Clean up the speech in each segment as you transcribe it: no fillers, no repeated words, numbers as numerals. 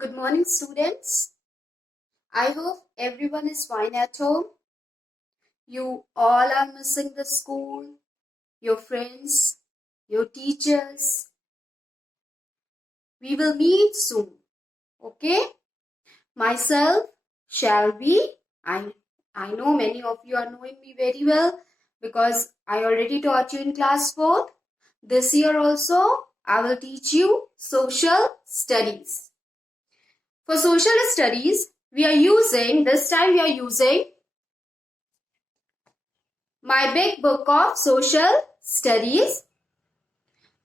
Good morning, students. I hope everyone is fine at home. You all are missing the school, your friends, your teachers. We will meet soon. Okay? Myself, Shelby. I know many of you are knowing me very well because I already taught you in class 4th. This year also, I will teach you social studies. For social studies, this time we are using my big book of social studies,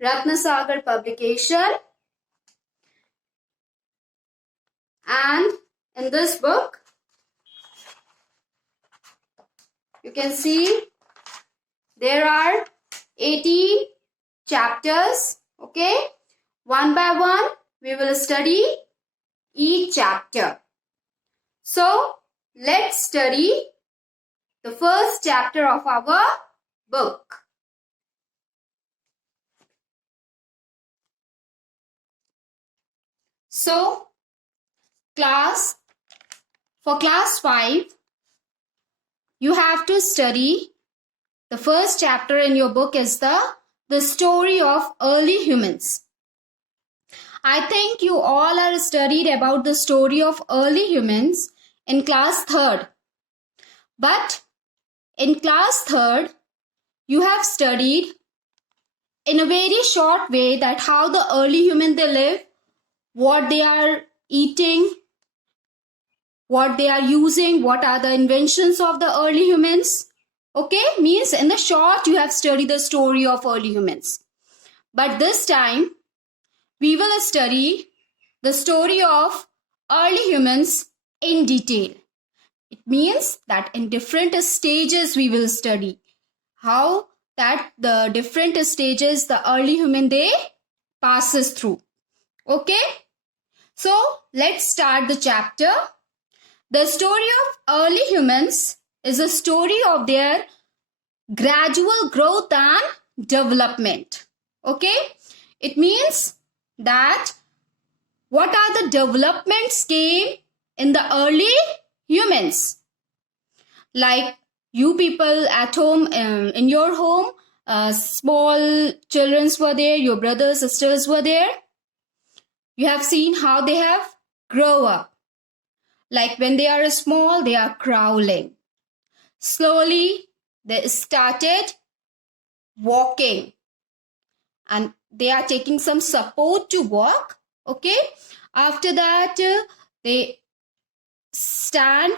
Ratnasagar publication. And in this book, you can see there are 18 chapters. Okay, one by one, we will study each chapter. So, let's study the first chapter of our book. So, for class 5, you have to study the first chapter in your book is the story of early humans. I think you all are studied about the story of early humans in class 3rd. But in class 3rd, you have studied in a very short way that how the early human they live, what they are eating, what they are using, what are the inventions of the early humans. Okay, means in the short you have studied the story of early humans. But this time we will study the story of early humans in detail. It means that in different stages we will study how that the different stages the early human they passes through. Okay, so let's start the chapter. The story of early humans is a story of their gradual growth and development. Okay, it means that what are the developments came in the early humans. Like you people at home, in your home, small children were there, your brothers, sisters were there. You have seen how they have grown up. Like when they are small, they are crawling. Slowly, they started walking. And they are taking some support to walk. Okay. After that, they stand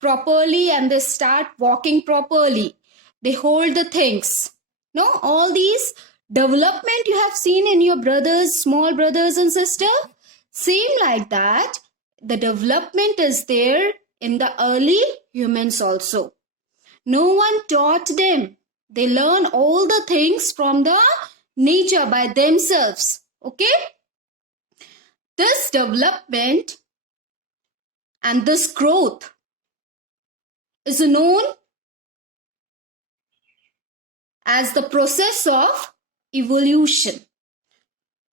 properly and they start walking properly. They hold the things. No, all these development you have seen in your brothers, small brothers and sister, seem like that. The development is there in the early humans also. No one taught them. They learn all the things from the nature by themselves. Okay? This development and this growth is known as the process of evolution.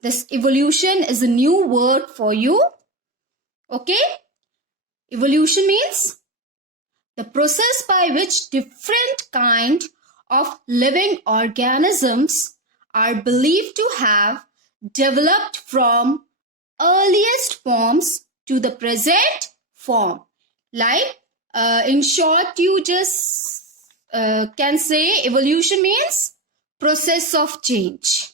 This evolution is a new word for you. Okay? Evolution means the process by which different kind of living organisms are believed to have developed from earliest forms to the present form. Like, in short, you just can say evolution means process of change.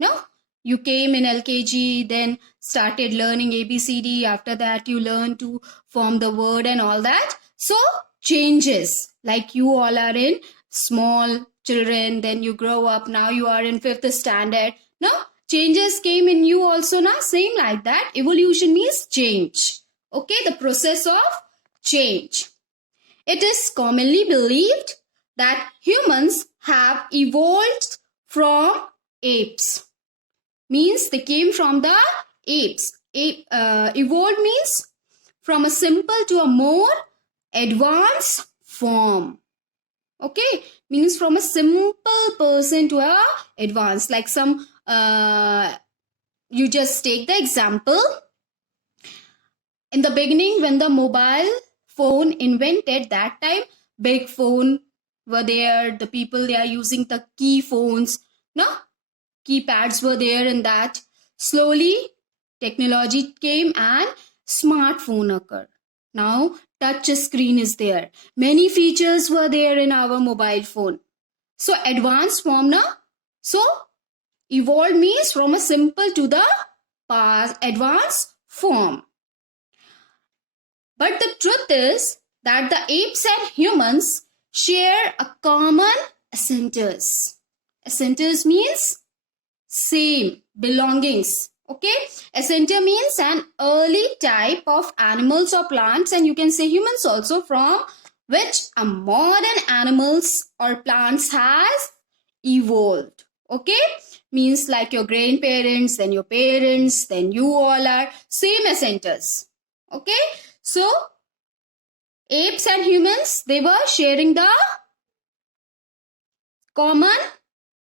No? You came in LKG, then started learning ABCD. After that, you learn to form the word and all that. So, changes. Like you all are in small children, then you grow up. Now you are in 5th standard. No? Changes came in you also now. Same like that. Evolution means change. Okay? The process of change. It is commonly believed that humans have evolved from apes. Means they came from the apes. Evolved means from a simple to a more advanced form. Okay, means from a simple person to a advanced. Like some, you just take the example. in the beginning, when the mobile phone invented, that time big phone were there. The people, they are using the key phones, no, keypads were there. In that, slowly technology came and smartphone occurred. Now touch screen is there. Many features were there in our mobile phone. So advanced form na. So evolved means from a simple to the past advanced form. But the truth is that the apes and humans share a common ancestors. Ancestors means same belongings. Okay, ancestor means an early type of animals or plants, and you can say humans also, from which a modern animals or plants has evolved. Okay, means like your grandparents, then your parents, then you all are same ancestors. Okay, so apes and humans, they were sharing the common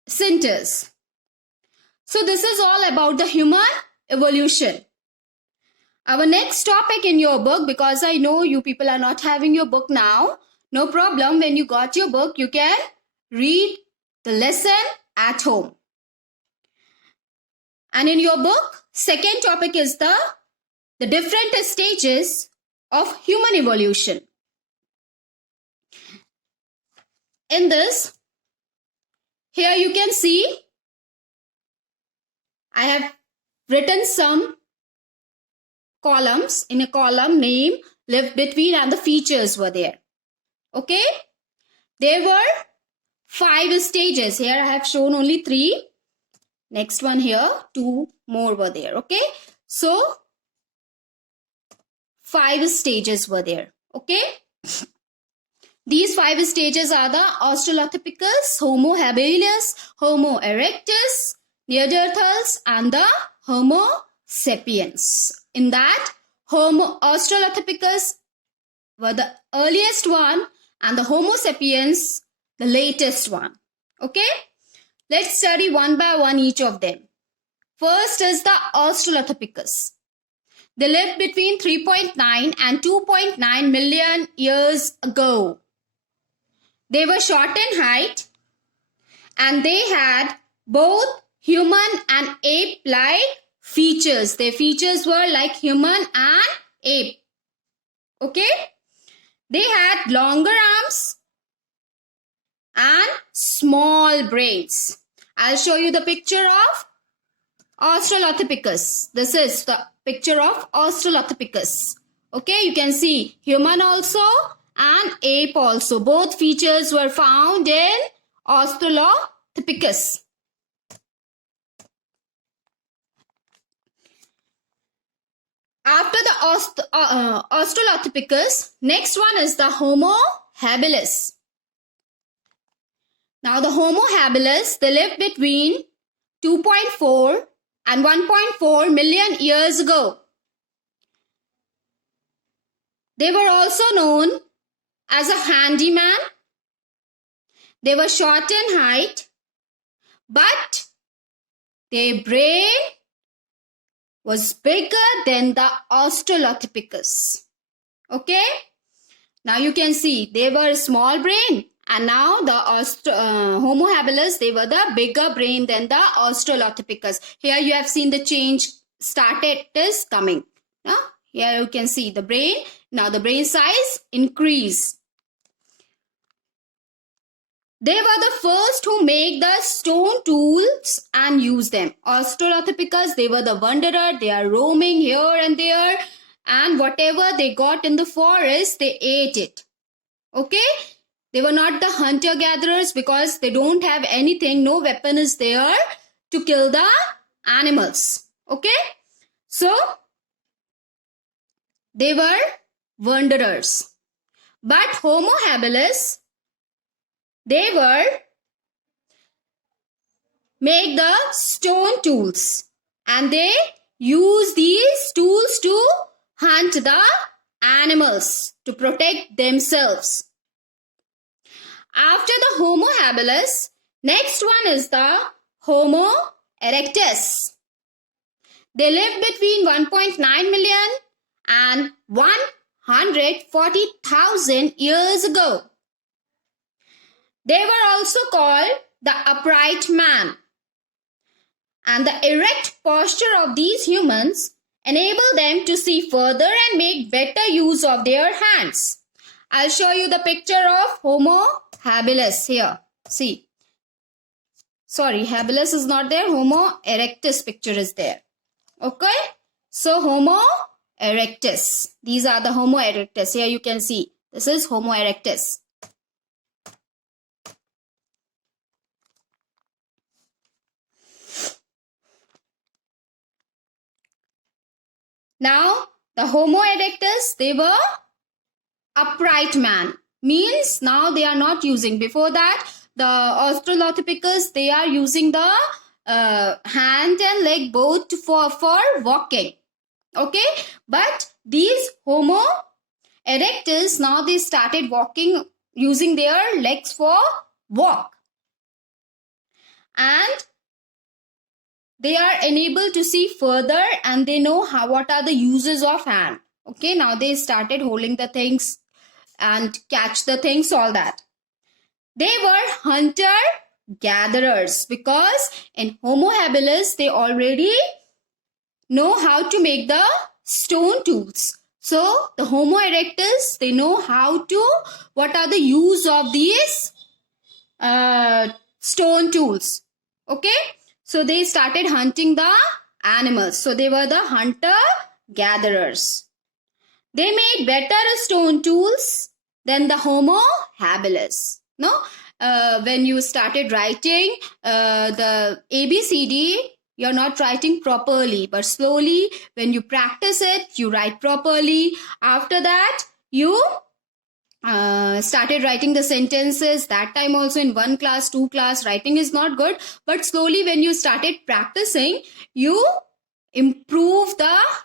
ancestors. So this is all about the human evolution. Our next topic in your book, because I know you people are not having your book now, no problem. When you got your book, you can read the lesson at home. And in your book, second topic is the different stages of human evolution. In this, here you can see I have written some columns. In a column, name, lived between, and the features were there. Okay, there were 5 stages. Here I have shown only 3. Next one here, 2 more were there. Okay, so 5 stages were there. Okay, these 5 stages are the Australopithecus, Homo habilis, Homo erectus, Neanderthals, and the Homo sapiens. In that, Homo Australopithecus were the earliest one, and the Homo sapiens the latest one. Okay, let's study one by one each of them. First is the Australopithecus. They lived between 3.9 and 2.9 million years ago. They were short in height, and they had both human and ape-like features. Their features were like human and ape. Okay? They had longer arms and small brains. I'll show you the picture of Australopithecus. This is the picture of Australopithecus. Okay, you can see human also and ape also. Both features were found in Australopithecus. After the Australopithecus, next one is the Homo habilis. Now the Homo habilis, they lived between 2.4 and 1.4 million years ago. They were also known as a handyman. They were short in height, but their brain was bigger than the Australopithecus. Okay? Now you can see they were small brain, and now the Homo habilis, they were the bigger brain than the Australopithecus. Here you have seen the change started is coming. Here you can see the brain. Now the brain size increased. They were the first who make the stone tools and use them. Australopithecus, they were the wanderer. They are roaming here and there, and whatever they got in the forest, they ate it. Okay? They were not the hunter-gatherers because they don't have anything. No weapon is there to kill the animals. Okay? So, they were wanderers. But Homo habilis, they were make the stone tools, and they use these tools to hunt the animals to protect themselves. After the Homo habilis, next one is the Homo erectus. They lived between 1.9 million and 140,000 years ago. They were also called the upright man. And the erect posture of these humans enabled them to see further and make better use of their hands. I'll show you the picture of Homo habilis here. See. Sorry, habilis is not there. Homo erectus picture is there. Okay. So, Homo erectus. These are the Homo erectus. Here you can see. This is Homo erectus. Now, the Homo erectus, they were upright man. Means now they are not using. Before that, the Australopithecus, they are using the hand and leg both for walking. Okay. But these Homo erectus, now they started walking using their legs for walk. And they are enabled to see further and they know what are the uses of hand. Okay, now they started holding the things and catch the things, all that. They were hunter-gatherers because in Homo habilis, they already know how to make the stone tools. So, the Homo erectus, they know what are the use of these stone tools. Okay. So, they started hunting the animals. So, they were the hunter-gatherers. They made better stone tools than the Homo habilis. No? When you started writing the ABCD, you're not writing properly. But slowly, when you practice it, you write properly. After that, you started writing the sentences. That time also in 1 class, 2 class, writing is not good. But slowly when you started practicing, you improve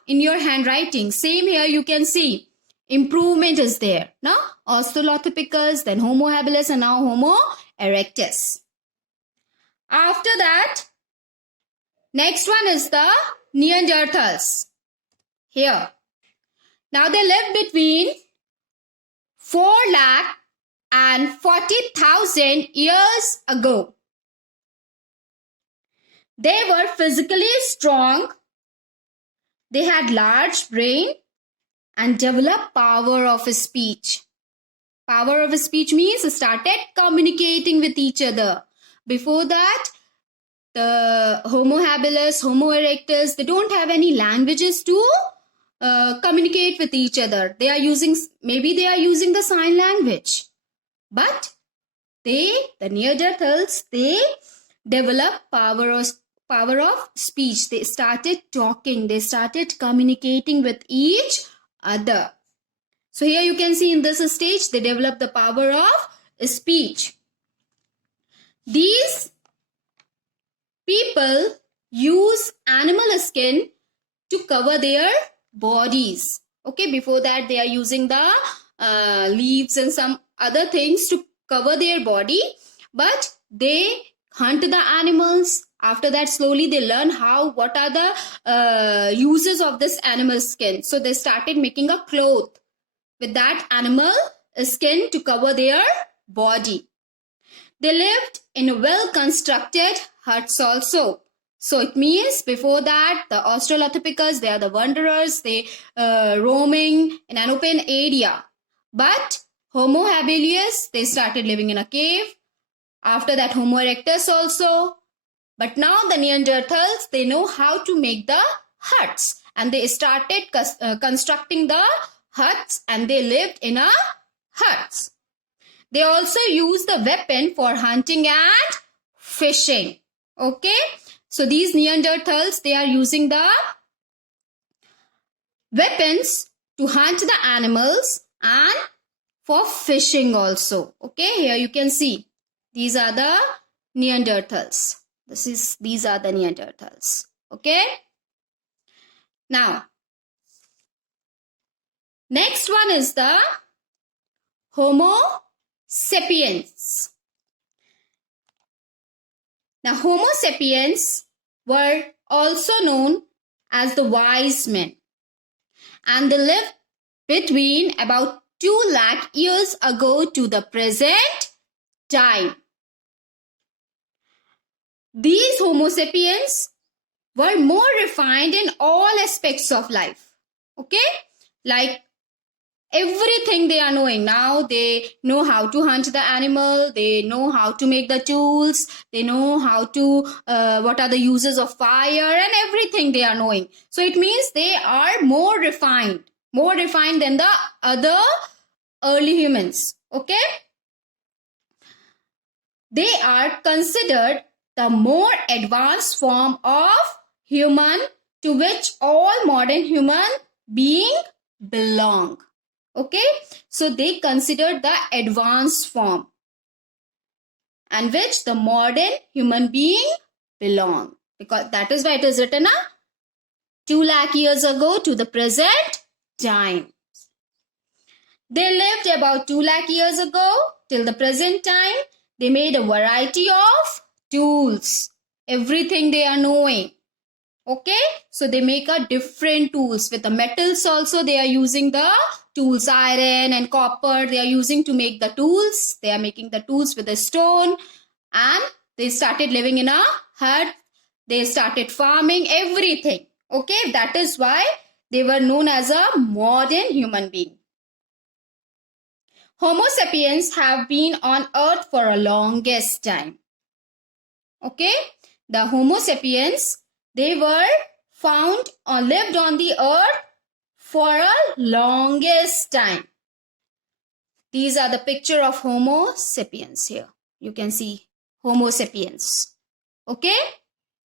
in your handwriting. Same here you can see. Improvement is there. Now, Australopithecus, then Homo habilis and now Homo erectus. After that, next one is the Neanderthals. Here. Now they lived between 440,000 years ago. They were physically strong. They had large brain and developed power of speech. Power of speech means started communicating with each other. Before that, the Homo habilis, Homo erectus, they don't have any languages to communicate with each other. Maybe they are using the sign language. But the Neanderthals, they developed power of speech. They started talking. They started communicating with each other. So here you can see in this stage, they developed the power of speech. These people use animal skin to cover their bodies. Okay, before that they are using the leaves and some other things to cover their body. But they hunt the animals. After that, slowly they learn what are the uses of this animal skin. So they started making a cloth with that animal skin to cover their body. They lived in well-constructed huts also. So it means before that, the Australopithecus, they are the wanderers, they roaming in an open area. But Homo habilis, they started living in a cave. After that, Homo erectus also. But now the Neanderthals, they know how to make the huts. And they started constructing the huts and they lived in a huts. They also use the weapon for hunting and fishing. Okay. So these Neanderthals, they are using the weapons to hunt the animals and for fishing also. Okay. Here you can see. These are the Neanderthals. These are the Neanderthals. Okay. Now, next one is the Homo sapiens. Now, Homo sapiens were also known as the wise men. and they lived between about 2 lakh years ago to the present time. These Homo sapiens were more refined in all aspects of life. Okay? Like everything they are knowing now. They know how to hunt the animal, they know how to make the tools, they know how to what are the uses of fire, and everything they are knowing. So it means they are more refined than the other early humans. Okay, they are considered the more advanced form of human to which all modern human being belong. Okay, so they considered the advanced form and which the modern human being belong, because that is why it is written 2 lakh years ago to the present time. They lived about 2 lakh years ago till the present time. They made a variety of tools, everything they are knowing. Okay, so they make a different tools with the metals also. They are using the tools, iron and copper they are using to make the tools. They are making the tools with a stone, and they started living in a hut. They started farming, everything. Okay, that is why they were known as a modern human being. Homo sapiens have been on earth for a longest time. Okay, the Homo sapiens, they were found or lived on the earth for a longest time. These are the picture of Homo sapiens here. You can see Homo sapiens. Okay,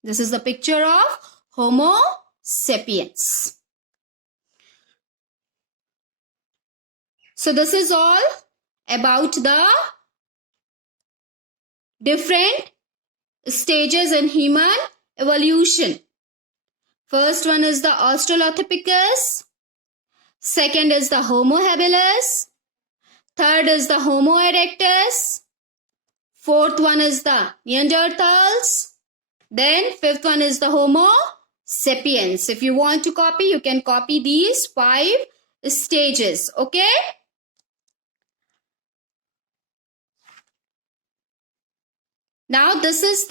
this is the picture of Homo sapiens. So this is all about the different stages in human evolution. First one is the Australopithecus. Second is the Homo habilis. Third is the Homo erectus. Fourth one is the Neanderthals. Then fifth one is the Homo sapiens. If you want to copy, you can copy these 5 stages. Okay? Now this is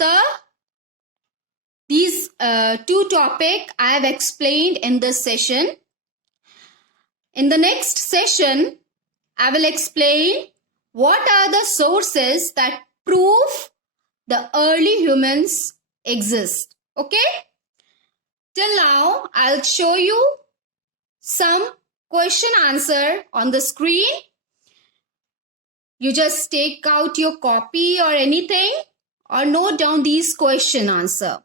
these 2 topics I have explained in this session. In the next session, I will explain what are the sources that prove the early humans exist. Okay? Till now, I'll show you some question answer on the screen. You just take out your copy or anything or note down these question answer.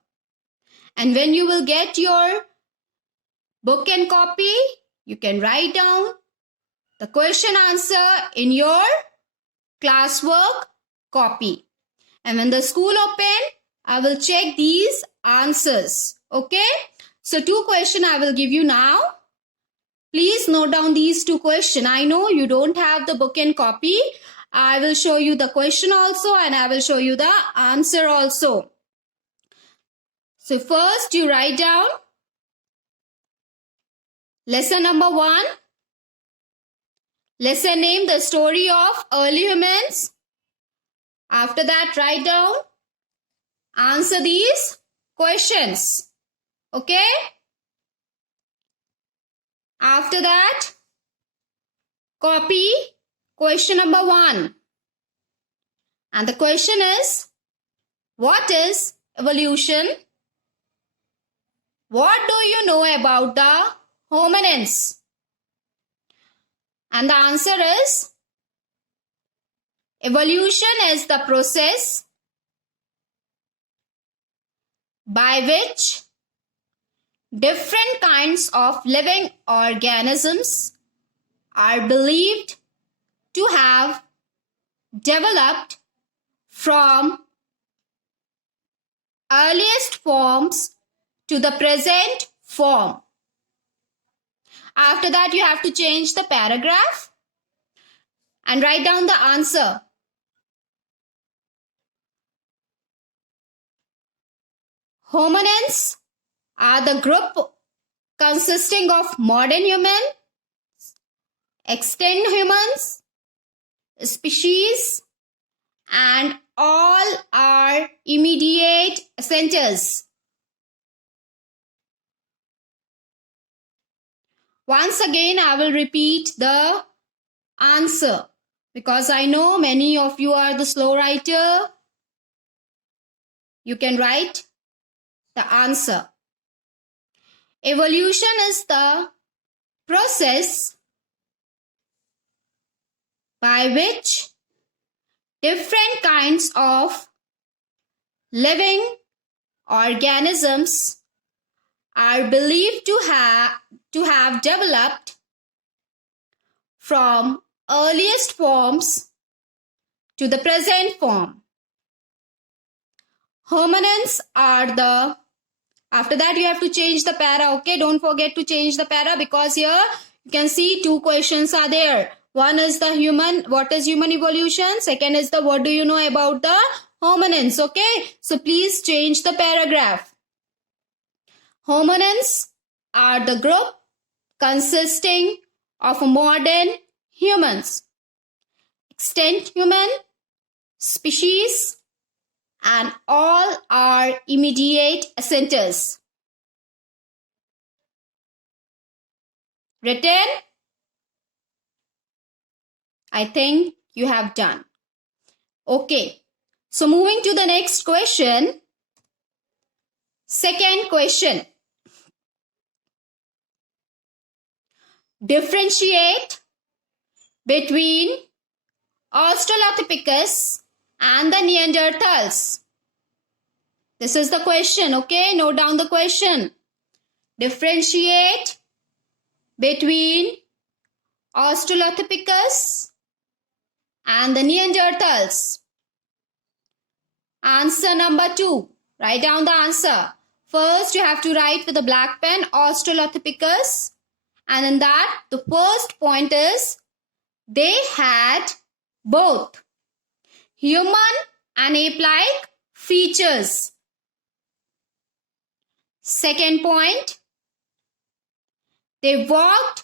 And when you will get your book and copy, you can write down the question answer in your classwork copy. And when the school open, I will check these answers. Okay? So 2 questions I will give you now. Please note down these 2 questions. I know you don't have the book and copy. I will show you the question also and I will show you the answer also. So first you write down lesson number 1. Lesson name, the story of early humans. After that, write down, answer these questions. Okay? After that, copy question number 1. And the question is, what is evolution? What do you know about the hominins? And the answer is, evolution is the process by which different kinds of living organisms are believed to have developed from earliest forms to the present form. After that, you have to change the paragraph and write down the answer. Hominins are the group consisting of modern humans, extinct humans, species, and all our immediate centers. Once again, I will repeat the answer because I know many of you are the slow writer. You can write the answer. Evolution is the process by which different kinds of living organisms are believed to have developed from earliest forms to the present form. Hominins are the, after that you have to change the para, okay? Don't forget to change the para because here you can see two questions are there. One is the human, what is human evolution? Second is the what do you know about the hominins, okay? So please change the paragraph. Hominins are the group consisting of modern humans, extinct human, species, and all our immediate centers. Written? I think you have done. Okay. So moving to the next question. Second question. Differentiate between Australopithecus and the Neanderthals. This is the question, okay? Note down the question. Differentiate between Australopithecus and the Neanderthals. Answer number 2. Write down the answer. First, you have to write with a black pen Australopithecus. And in that, the first point is they had both human and ape-like features. Second point, they walked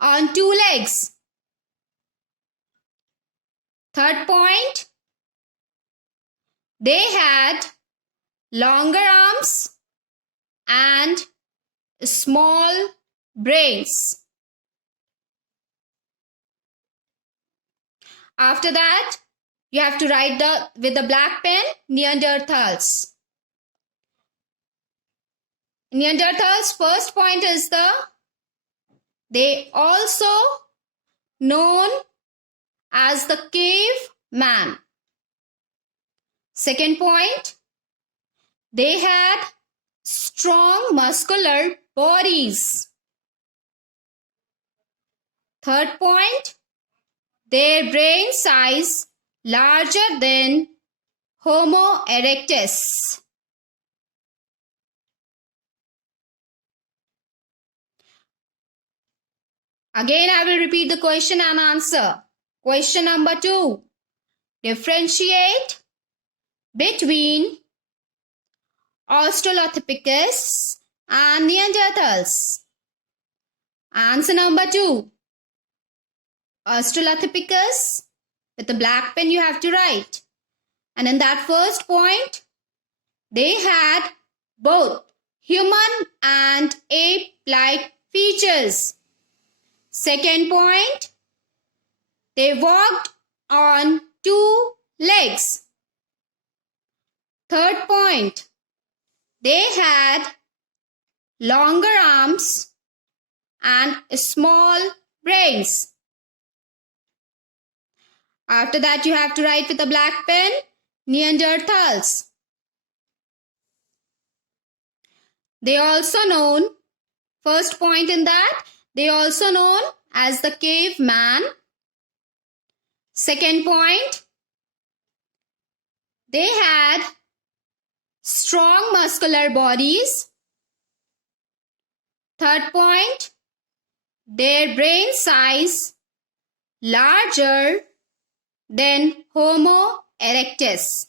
on 2 legs. Third point, they had longer arms and small brains. After that, you have to write with the black pen Neanderthals. Neanderthals, first point is they also known as the caveman. Second point, they had strong muscular bodies. Third point, their brain size larger than Homo erectus. Again, I will repeat the question and answer. Question number 2. Differentiate between Australopithecus and Neanderthals. Answer number 2. Australopithecus, with the black pen you have to write. And in that first point, they had both human and ape-like features. Second point, they walked on 2 legs. Third point, they had longer arms and small brains. After that, you have to write with a black pen, Neanderthals. They also known, first point in that, they also known as the caveman. Second point, they had strong muscular bodies. Third point, their brain size larger than Homo erectus.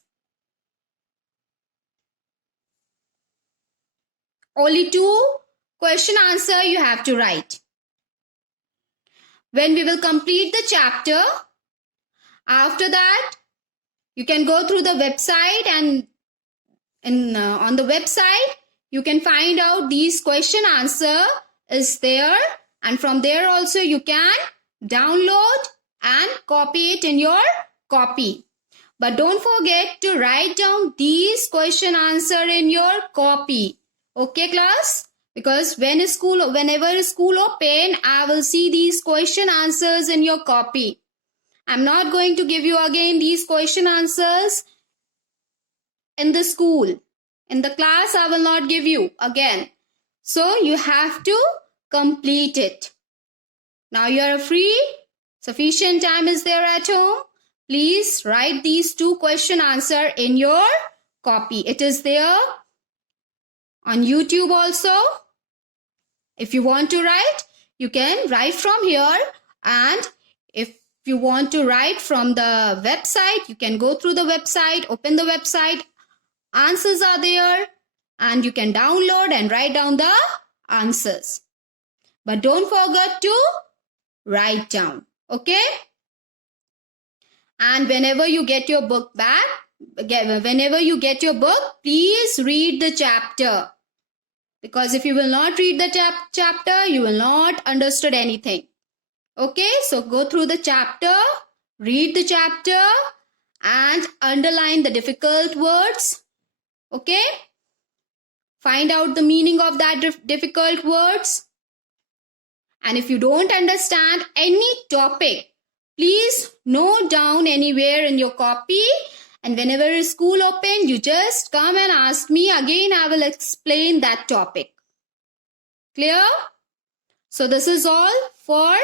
Only 2 question answer you have to write. When we will complete the chapter, after that, you can go through the website and on the website, you can find out these question answer is there, and from there also you can download and copy it in your copy. But don't forget to write down these question answer in your copy. Okay, class? Because whenever school open, I will see these question answers in your copy. I'm not going to give you again these question answers in the school. In the class, I will not give you again. So you have to complete it. Now you are free. Sufficient time is there at home. Please write these 2 question answer in your copy. It is there on YouTube also. If you want to write, you can write from here. And if you want to write from the website, you can go through the website, open the website. Answers are there and you can download and write down the answers. But don't forget to write down. Okay? And whenever you get your book back, please read the chapter. Because if you will not read the chapter, you will not understand anything. Okay, so go through the chapter, read the chapter and underline the difficult words. Okay, find out the meaning of that difficult words. And if you don't understand any topic, please note down anywhere in your copy. And whenever school open, you just come and ask me. Again, I will explain that topic. Clear? So this is all for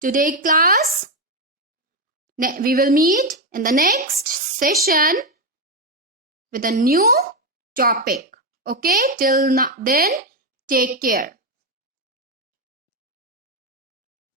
today's class. We will meet in the next session with a new topic. Okay? Till then, take care.